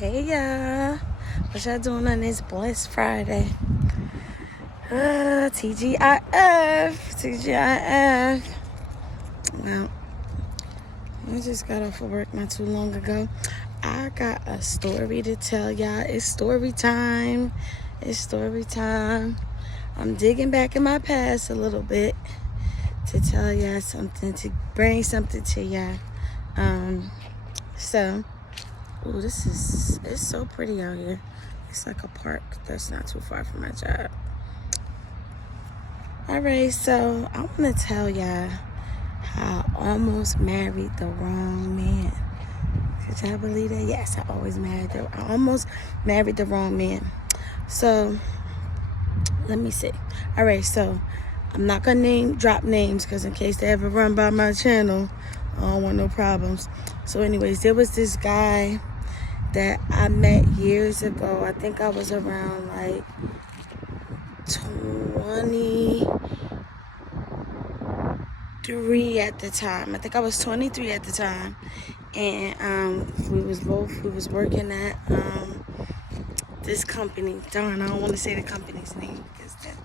Hey y'all, what y'all doing on this blessed Friday? TGIF. Well, I just got off of work not too long ago. I got a story to tell y'all. It's story time. I'm digging back in my past a little bit to tell y'all something, to bring something to y'all. It's so pretty out here. It's like a park that's not too far from my job. Alright, so I want to tell y'all how I almost married the wrong man. Could y'all believe that? Yes, I almost married the wrong man. So, let me see. Alright, so I'm not going to drop names because in case they ever run by my channel, I don't want no problems. So anyways, there was this guy that I met years ago. I think I was around like 23 at the time. I think I was 23 at the time. And we was working at this company. Darn, I don't want to say the company's name because then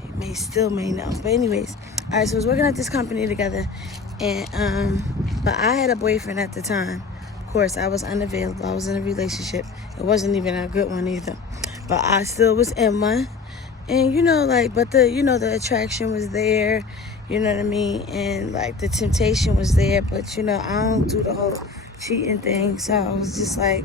he may know. But anyways, all right, so I was working at this company together, and but I had a boyfriend at the time. Of course, I was unavailable. I was in a relationship. It wasn't even a good one either, but I still was in one. And the attraction was there, you know what I mean? And like the temptation was there, but I don't do the whole cheating thing. So I was just like,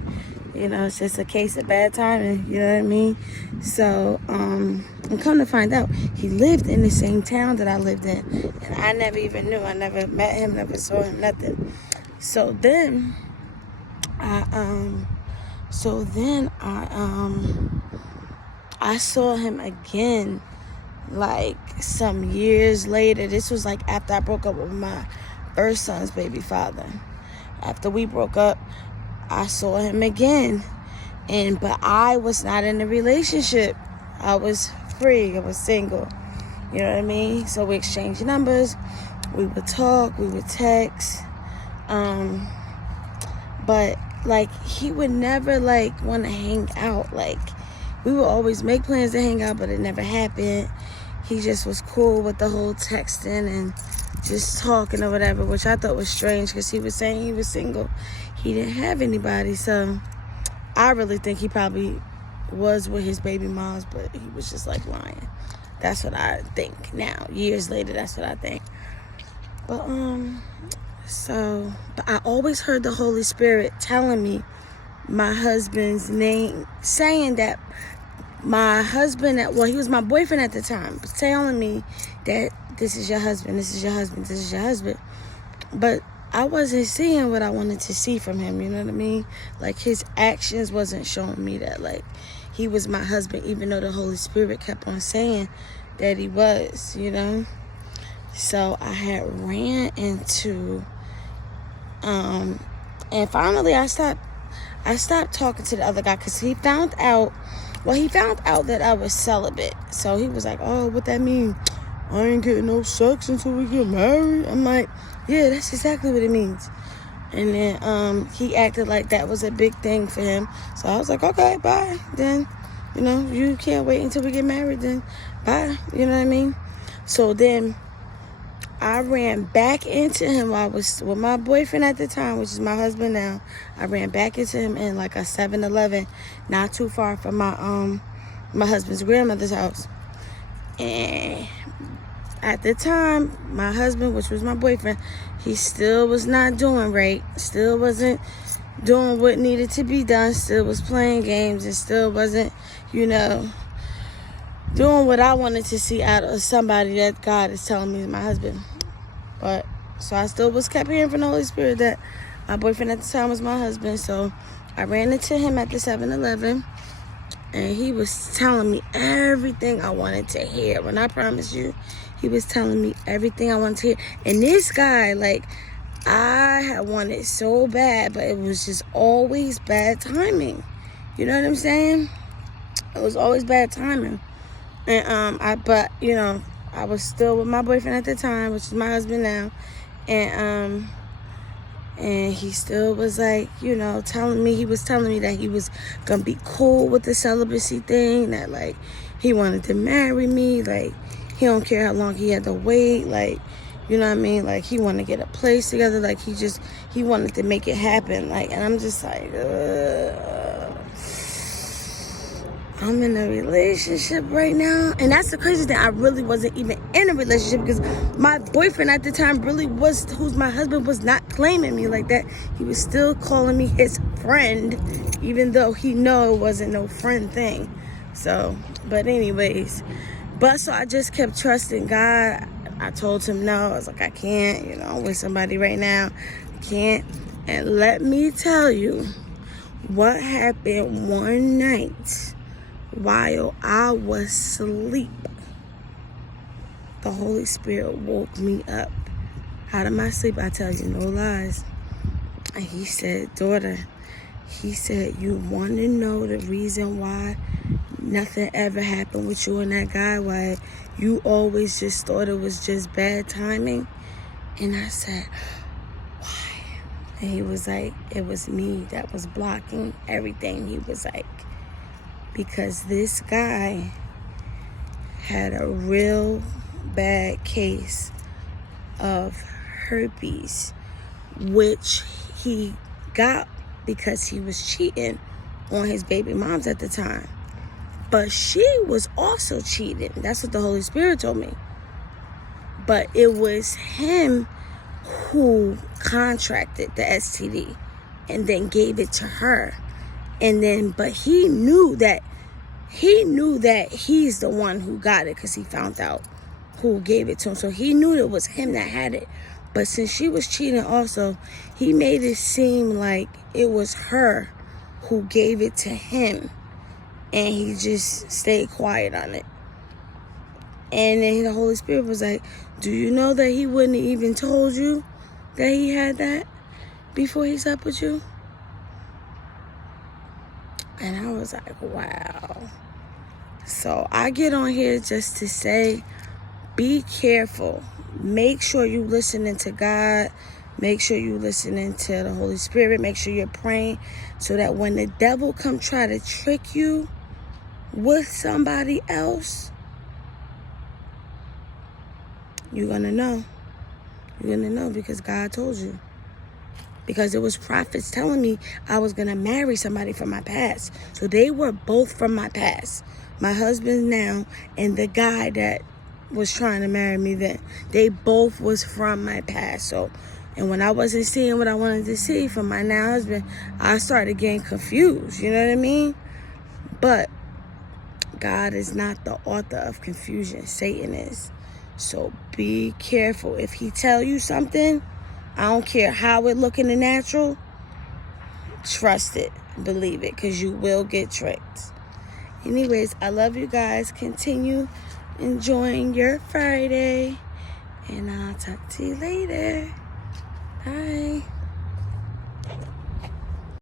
it's just a case of bad timing, you know what I mean? So, and come to find out, he lived in the same town that I lived in. And I never even knew. I never met him, never saw him, nothing. So then I saw him again like some years later. This was like after I broke up with my first son's baby father. After we broke up, I saw him again. But I was not in a relationship. I was free. I was single. You know what I mean? So we exchanged numbers. We would talk. We would text. But like he would never like want to hang out. Like we would always make plans to hang out, but it never happened. He just was cool with the whole texting and just talking or whatever, which I thought was strange because he was saying he was single. He didn't have anybody, so I really think he probably was with his baby moms, but he was just like lying. That's what I think now. Years later, that's what I think. But I always heard the Holy Spirit telling me my husband's name, saying that my husband, he was my boyfriend at the time, was telling me that this is your husband, this is your husband, this is your husband. But I wasn't seeing what I wanted to see from him, you know what I mean? Like his actions wasn't showing me that like he was my husband, even though the Holy Spirit kept on saying that he was, So I had ran into, and finally I stopped talking to the other guy because he found out that I was celibate. So he was like, oh, what that mean? I ain't getting no sex until we get married. I'm like, yeah, that's exactly what it means. And then he acted like that was a big thing for him. So I was like, okay, bye. Then, you can't wait until we get married, then bye. You know what I mean? So then I ran back into him while I was with my boyfriend at the time, which is my husband now. I ran back into him in like a 7-Eleven, not too far from my husband's grandmother's house. And at the time, my husband, which was my boyfriend, he still was not doing right. Still wasn't doing what needed to be done. Still was playing games and still wasn't, doing what I wanted to see out of somebody that God is telling me is my husband. But so I still kept hearing from the Holy Spirit that my boyfriend at the time was my husband. So I ran into him at the 7-Eleven, and he was telling me everything I wanted to hear. When I promise you, he was telling me everything I wanted to hear. And this guy, like, I had wanted so bad, but it was just always bad timing. You know what I'm saying? It was always bad timing. And I was still with my boyfriend at the time, which is my husband now. And And he still was like, you know, telling me that he was gonna be cool with the celibacy thing, that like he wanted to marry me, like he don't care how long he had to wait, like, you know what I mean, like he wanted to get a place together, like he wanted to make it happen, like, and I'm just like, I'm in a relationship right now. And that's the crazy thing. I really wasn't even in a relationship because my boyfriend at the time who's my husband, was not claiming me like that. He was still calling me his friend, even though he know it wasn't no friend thing. So, but anyways. So I just kept trusting God. I told him no. I was like, I can't, I'm with somebody right now. I can't. And let me tell you what happened one night. While I was asleep, the Holy Spirit woke me up out of my sleep. I tell you, no lies. And he said, daughter, he said, you want to know the reason why nothing ever happened with you and that guy? Why you always just thought it was just bad timing? And I said, why? And he was like, it was me that was blocking everything. He was like, because this guy had a real bad case of herpes, which he got because he was cheating on his baby moms at the time. But she was also cheating. That's what the Holy Spirit told me. But it was him who contracted the STD and then gave it to her. And then, but he knew that he's the one who got it because he found out who gave it to him. So he knew it was him that had it. But since she was cheating also, he made it seem like it was her who gave it to him. And he just stayed quiet on it. And then the Holy Spirit was like, do you know that he wouldn't have even told you that he had that before he slept with you? And I was like, wow. So I get on here just to say, be careful. Make sure you listening to God. Make sure you listening to the Holy Spirit. Make sure you're praying so that when the devil come try to trick you with somebody else, you're going to know. You're going to know because God told you. Because it was prophets telling me I was going to marry somebody from my past. So they were both from my past. My husband now and the guy that was trying to marry me then. They both was from my past. So, and when I wasn't seeing what I wanted to see from my now husband, I started getting confused. You know what I mean? But God is not the author of confusion. Satan is. So be careful. If he tell you something, I don't care how it look in the natural, trust it, believe it, because you will get tricked. Anyways, I love you guys. Continue enjoying your Friday, and I'll talk to you later. Bye.